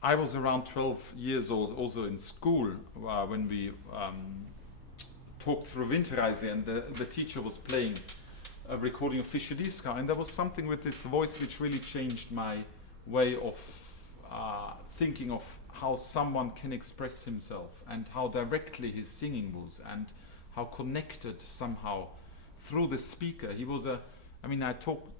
I was around 12 years old, also in school, when we talked through Winterreise, and the teacher was playing a recording of Fischer-Dieskau, and there was something with this voice which really changed my way of thinking of how someone can express himself, and how directly his singing was, and how connected somehow through the speaker. He was I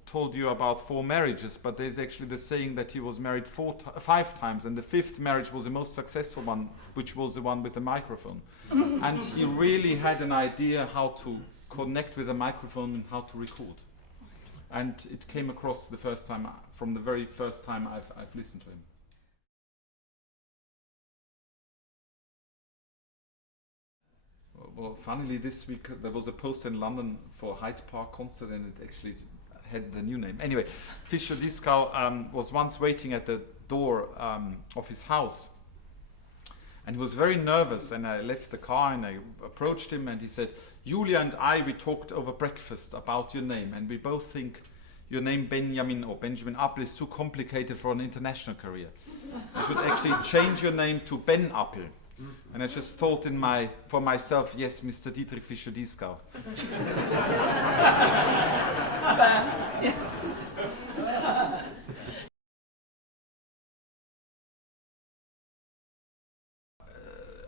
told you about 4 marriages, but there's actually the saying that he was married 5 times, and the 5th marriage was the most successful one, which was the one with the microphone. And he really had an idea how to connect with a microphone and how to record. And it came across the first time, from the very first time I've listened to him. Well, funnily, this week there was a poster in London for Hyde Park concert, and it actually had the new name. Anyway, Fischer-Dieskau was once waiting at the door of his house, and he was very nervous, and I left the car and I approached him, and he said, "Julia and we talked over breakfast about your name, and we both think your name Benjamin Appl is too complicated for an international career. You should actually change your name to Ben Appl." And I just thought for myself, yes, Mr. Dietrich Fischer-Dieskau.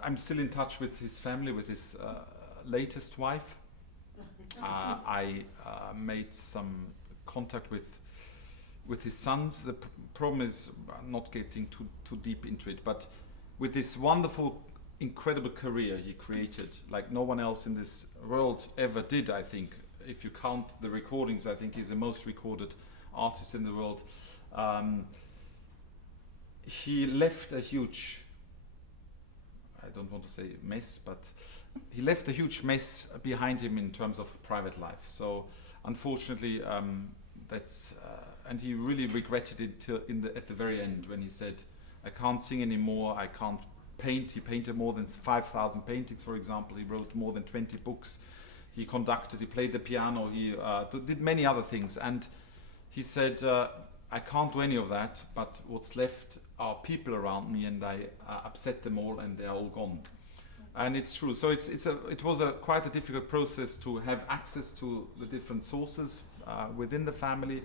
I'm still in touch with his family, with his latest wife. I made some contact with his sons. The problem is not getting too deep into it, but with this wonderful, incredible career he created, like no one else in this world ever did, I think. If you count the recordings, I think he's the most recorded artist in the world. He left a huge, I don't want to say mess, but he left a huge mess behind him in terms of private life. So unfortunately, and he really regretted it at the very end, when he said, "I can't sing anymore, I can't paint." He painted more than 5,000 paintings, for example. He wrote more than 20 books. He conducted, he played the piano, he did many other things. And he said, "I can't do any of that, but what's left are people around me, and I upset them all, and they're all gone." And it's true. So it was quite a difficult process to have access to the different sources within the family.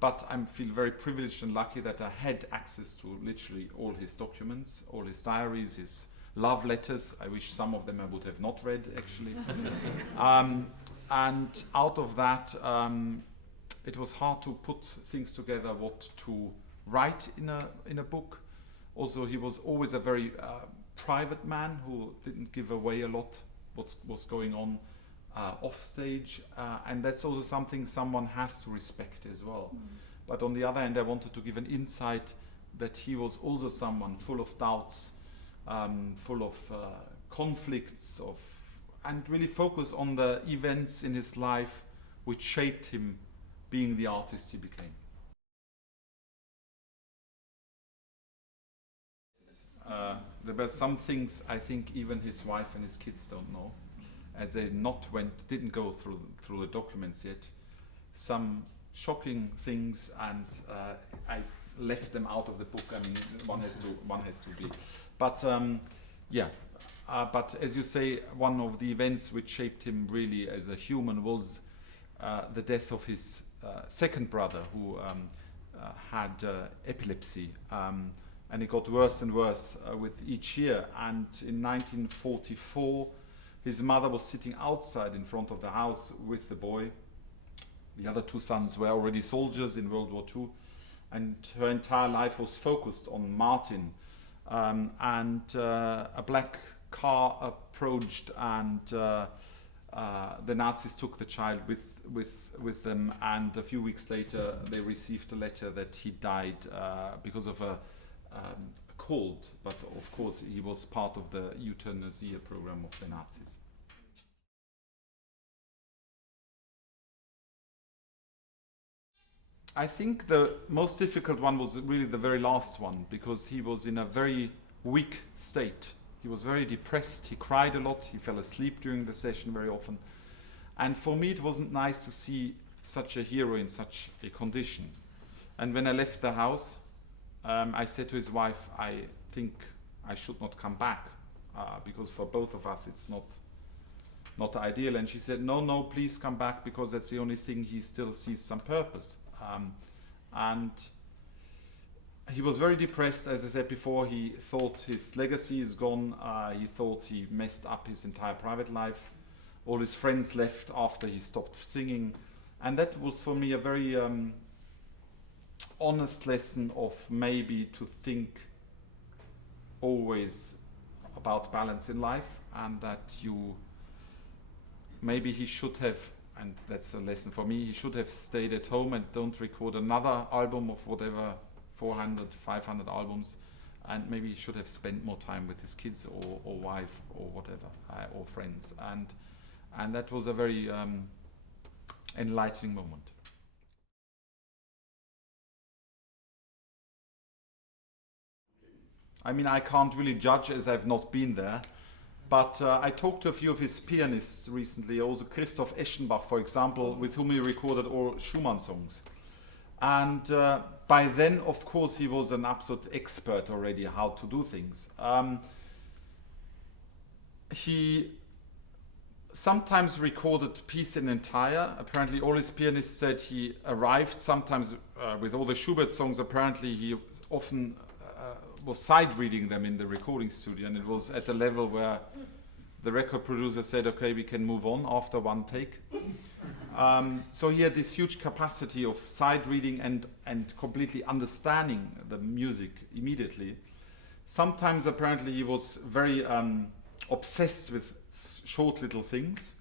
But I feel very privileged and lucky that I had access to literally all his documents, all his diaries, his love letters. I wish some of them I would have not read, actually. And out of that, it was hard to put things together, what to write in a book. Also, he was always a very private man who didn't give away a lot what was going on off stage, and that's also something someone has to respect as well. But on the other hand, I wanted to give an insight that he was also someone full of doubts, full of conflicts, and really focus on the events in his life which shaped him being the artist he became. There were some things I think even his wife and his kids don't know, as they didn't go through the documents yet. Some shocking things, and I left them out of the book. I mean, one has to be. But but as you say, one of the events which shaped him really as a human was the death of his second brother, who had epilepsy. And it got worse and worse with each year. And in 1944, his mother was sitting outside in front of the house with the boy. The other 2 sons were already soldiers in World War II. And her entire life was focused on Martin. And a black car approached, and the Nazis took the child with them. And a few weeks later, they received a letter that he died because of a cold, but of course he was part of the euthanasia program of the Nazis. I think the most difficult one was really the very last one, because he was in a very weak state. He was very depressed, he cried a lot, he fell asleep during the session very often. And for me it wasn't nice to see such a hero in such a condition. And when I left the house, I said to his wife, I think I should not come back because for both of us it's not ideal. And she said, no, please come back, because that's the only thing he still sees some purpose. And he was very depressed, as I said before. He thought his legacy is gone. He thought he messed up his entire private life. All his friends left after he stopped singing. And that was for me a very honest lesson of maybe to think always about balance in life, and that maybe he should have, and that's a lesson for me, he should have stayed at home and don't record another album of whatever, 400, 500 albums, and maybe he should have spent more time with his kids or wife or whatever, or friends. And that was a very enlightening moment. I mean, I can't really judge as I've not been there, but I talked to a few of his pianists recently, also Christoph Eschenbach, for example, with whom he recorded all Schumann songs. And by then, of course, he was an absolute expert already how to do things. He sometimes recorded piece in entire. Apparently all his pianists said he arrived sometimes with all the Schubert songs. Apparently he often was side reading them in the recording studio, and it was at a level where the record producer said, okay, we can move on after one take. So he had this huge capacity of side reading and completely understanding the music immediately. Sometimes apparently he was very obsessed with short little things.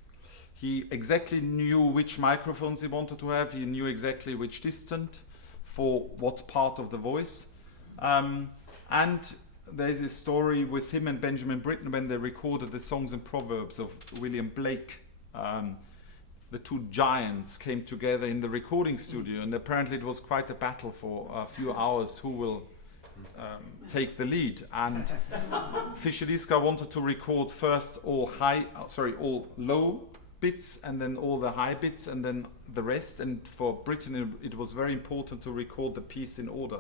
He exactly knew which microphones he wanted to have. He knew exactly which distance for what part of the voice. And there's a story with him and Benjamin Britten when they recorded the Songs and Proverbs of William Blake. The two giants came together in the recording studio, and apparently it was quite a battle for a few hours who will take the lead. And Fischer-Dieskau wanted to record first all low bits, and then all the high bits, and then the rest. And for Britten, it was very important to record the piece in order.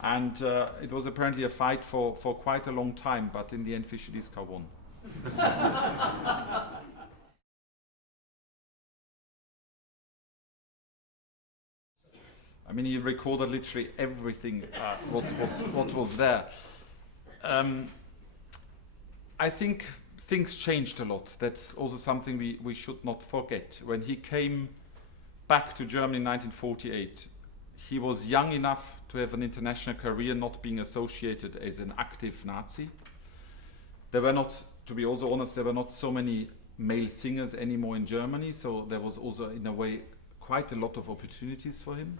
And it was apparently a fight for quite a long time, but in the end Fischer-Dieskau won. I mean, he recorded literally everything what was there. I think things changed a lot. That's also something we should not forget. When he came back to Germany in 1948, he was young enough to have an international career, not being associated as an active Nazi. There were not, to be also honest, there were not so many male singers anymore in Germany, so there was also, in a way, quite a lot of opportunities for him.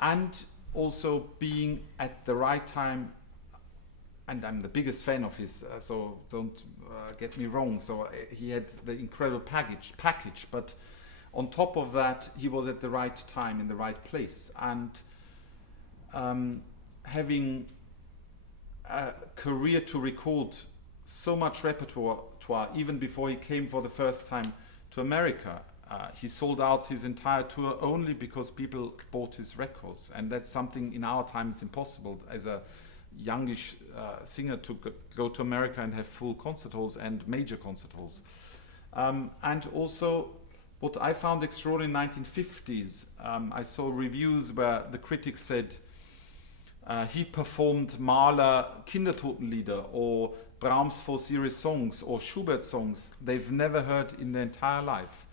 And also being at the right time, and I'm the biggest fan of his, so don't get me wrong, so he had the incredible package, but on top of that, he was at the right time in the right place. And having a career to record so much repertoire, even before he came for the first time to America, he sold out his entire tour only because people bought his records. And that's something in our time is impossible as a youngish singer to go to America and have full concert halls and major concert halls. And also, what I found extraordinary in the 1950s, I saw reviews where the critics said he performed Mahler Kindertotenlieder or Brahms 4 series songs or Schubert songs they've never heard in their entire life.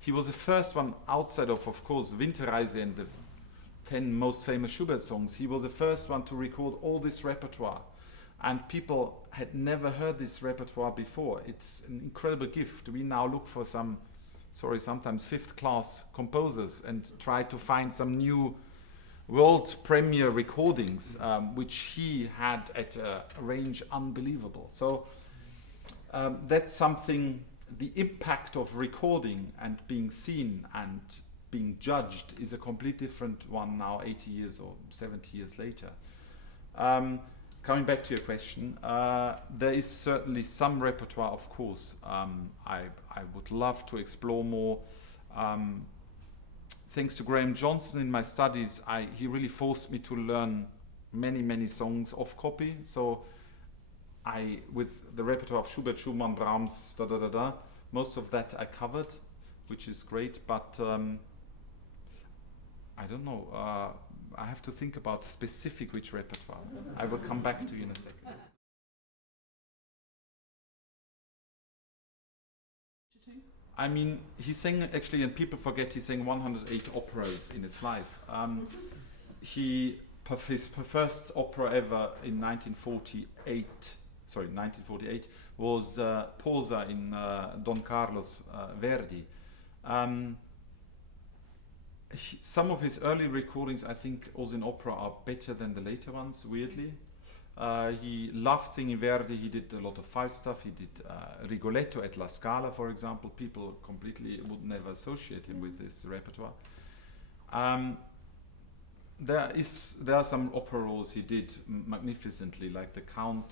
He was the first one outside of course, Winterreise and the 10 most famous Schubert songs. He was the first one to record all this repertoire. And people had never heard this repertoire before. It's an incredible gift. We now look for sometimes fifth-class composers and try to find some new world premiere recordings, which he had at a range unbelievable. So that's something, the impact of recording and being seen and being judged is a completely different one now, 80 years or 70 years later. Coming back to your question, there is certainly some repertoire, of course. I would love to explore more. Thanks to Graham Johnson in my studies, he really forced me to learn many songs off copy. So with the repertoire of Schubert, Schumann, Brahms, most of that I covered, which is great. But I don't know. I have to think about specific which repertoire. I will come back to you in a second. I mean, he sang actually, and people forget, he sang 108 operas in his life. His first opera ever in 1948 was Posa in Don Carlos Verdi. Some of his early recordings, I think, also in opera, are better than the later ones, weirdly. He loved singing Verdi. He did a lot of Falstaff. He did Rigoletto at La Scala, for example. People completely would never associate him with this repertoire. There are some opera roles he did magnificently, like the Count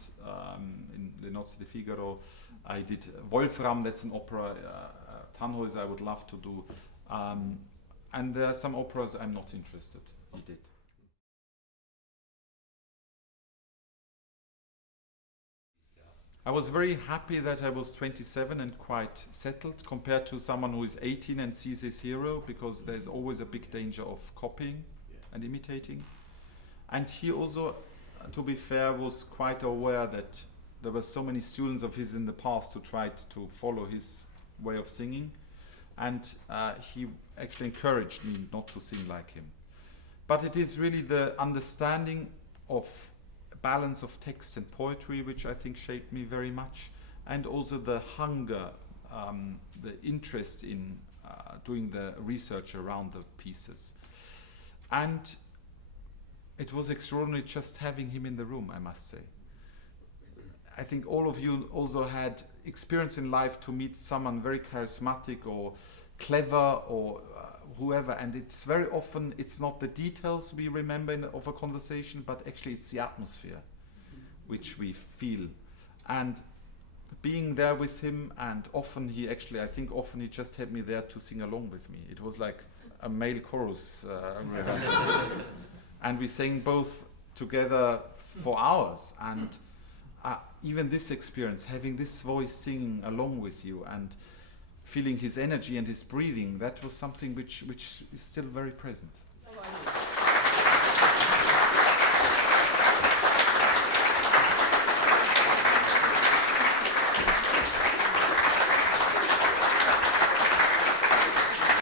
in Le Nozze di Figaro. I did Wolfram, that's an opera. Tannhäuser I would love to do. And there are some operas I'm not interested. He did. I was very happy that I was 27 and quite settled compared to someone who is 18 and sees his hero, because there's always a big danger of copying and imitating. And he also, to be fair, was quite aware that there were so many students of his in the past who tried to follow his way of singing. And he actually encouraged me not to sing like him. But it is really the understanding of balance of text and poetry which I think shaped me very much, and also the hunger, the interest in doing the research around the pieces. And it was extraordinary just having him in the room, I must say. I think all of you also had experience in life to meet someone very charismatic or clever or whoever, and it's very often, it's not the details we remember of a conversation, but actually it's the atmosphere which we feel. And being there with him, and often he actually, I think often he just had me there to sing along with me. It was like a male chorus rehearsal. And we sang both together for hours, and even this experience, having this voice singing along with you and feeling his energy and his breathing, that was something which is still very present.